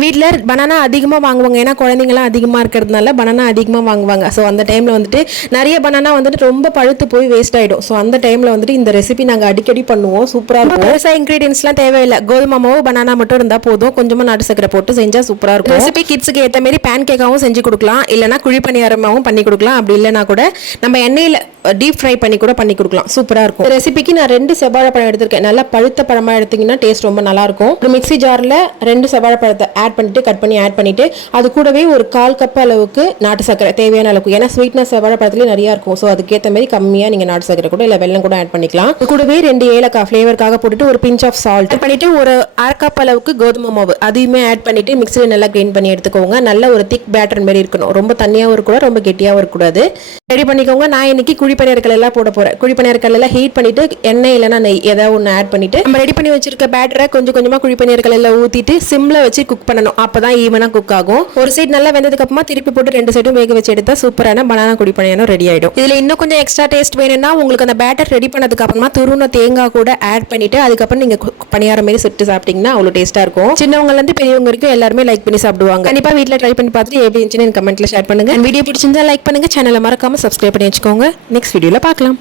எங்கள் வீட்டில் பனானா அதிகமாக வாங்குவாங்க. ஏன்னா குழந்தைங்களாம் அதிகமாக இருக்கிறதுனால பனானா அதிகமாக வாங்குவாங்க. ஸோ அந்த டைமில் வந்துட்டு நிறைய பனானா வந்துட்டு ரொம்ப பழுத்து போய் வேஸ்ட் ஆகிடும். ஸோ அந்த டைமில் வந்துட்டு இந்த ரெசிபி நாங்கள் அடிக்கடி பண்ணுவோம். சூப்பராக இருக்கும். பெருசாக இன்க்ரீடியன்ஸ்லாம் தேவையில்லை. கோதுமை மாவு பனானா மட்டும் இருந்தால் போதும். கொஞ்சமாக நாட்டு சக்கரை போட்டு செஞ்சால் சூப்பராக இருக்கும். ரெசிபி கிட்ஸுக்கு ஏற்ற மாதிரி பேன் கேக்காகவும் செஞ்சு கொடுக்கலாம், இல்லைனா குழி பணியாரமாகவும் பண்ணி கொடுக்கலாம். அப்படி இல்லைனா கூட நம்ம எண்ணெயில் டீப் ஃப்ரை பண்ணி கூட பண்ணி கொடுக்கலாம். சூப்பராக இருக்கும். ரெசிபிக்கு நான் 2 செவ்வாழைப்பழம் எடுத்திருக்கேன். நல்லா பழுத்த பழமாக எடுத்தீங்கன்னா டேஸ்ட் ரொம்ப நல்லாயிருக்கும். ஒரு மிக்ஸி ஜாரில் 2 செவ்வாழைப்பழத்தை ஆட் பண்ணிட்டு கட் பண்ணி ஆட் பண்ணிட்டு அது கூடவே ஒரு 1/4 கப் அளவுக்கு நாட்டு சக்கரை தேவையான அளவுக்கு. ஏன்னா ஸ்வீட்னஸ் செவ்வாழைப்பழத்துலேயே நிறையா இருக்கும். ஸோ அதுக்கேற்ற மாதிரி கம்மியாக நீங்கள் நாட்டு சக்கரை கூட இல்லை வெல்லம் கூட ஆட் பண்ணிக்கலாம். அது கூடவே 2 ஏலக்காய் ஃப்ளேவருக்காக போட்டுட்டு ஒரு பிஞ்ச் ஆஃப் சால்ட் பண்ணிட்டு ஒரு 1/2 கப் அளவுக்கு கோதுமை மாவு அதையுமே ஆட் பண்ணிட்டு மிக்ஸியில் நல்லா கிரைண்ட் பண்ணி எடுத்துக்கோங்க. நல்ல ஒரு திக் பேட்டர் மாதிரி இருக்கணும். ரொம்ப தண்ணியாகவும் இருக்கக்கூடாது, ரொம்ப கெட்டியாகவும் இருக்கக்கூடாது. ரெடி பண்ணிக்கோங்க. நான் இன்னைக்கு குழி பணியாரக்கல் எல்லாம் போட போறேன். குழி பணியாரக்கல் எல்லாம் ஹீட் பண்ணிட்டு எண்ணெய் இல்லைனா நெய் ஏதாவது ஒன்று ஆட் பண்ணிட்டு நம்ம ரெடி பண்ணி வச்சிருக்க பேட்டரை கொஞ்சம் கொஞ்சமாக குழி பணியாரக்கல் எல்லாம் ஊற்றிட்டு சிம்ல வச்சு குக் பண்ணணும். அப்பதான் ஈவனாக குக் ஆகும். ஒரு சைடு நல்லா வெந்ததுக்கு அப்புறமா திருப்பி போட்டு 2 சைடும் வேக வச்சு எடுத்தா சூப்பரான பனானா குழி பணியாரம் ரெடி ஆயிடும். இதுல இன்னும் கொஞ்சம் எக்ஸ்ட்ரா டேஸ்ட் வேணும்னா உங்களுக்கு அந்த பேட்டர் ரெடி பண்ணதுக்கு அப்புறமா துருவன தேங்காய் கூட ஆட் பண்ணிட்டு அதுக்கப்புறம் நீங்க பணியாரம் மாதிரி சுட்டு சாப்பிட்டீங்கன்னா அவ்வளோ டேஸ்டா இருக்கும். சின்னவங்கல இருந்து பெரியவங்க வரைக்கும் எல்லாருமே லைக் பண்ணி சாப்பிடுவாங்க. கண்டிப்பா வீட்டில் ட்ரை பண்ணி பார்த்துட்டு எப்படி இருந்துச்சுன்னு கமெண்ட்ல ஷேர் பண்ணுங்க. வீடியோ பிடிச்சிருந்தா லைக் பண்ணுங்க. சேனலை மறக்காம சப்ஸ்கிரைப் பண்ணி வச்சுக்கோங்க. நெக்ஸ்ட் வீடியோல பார்க்கலாம்.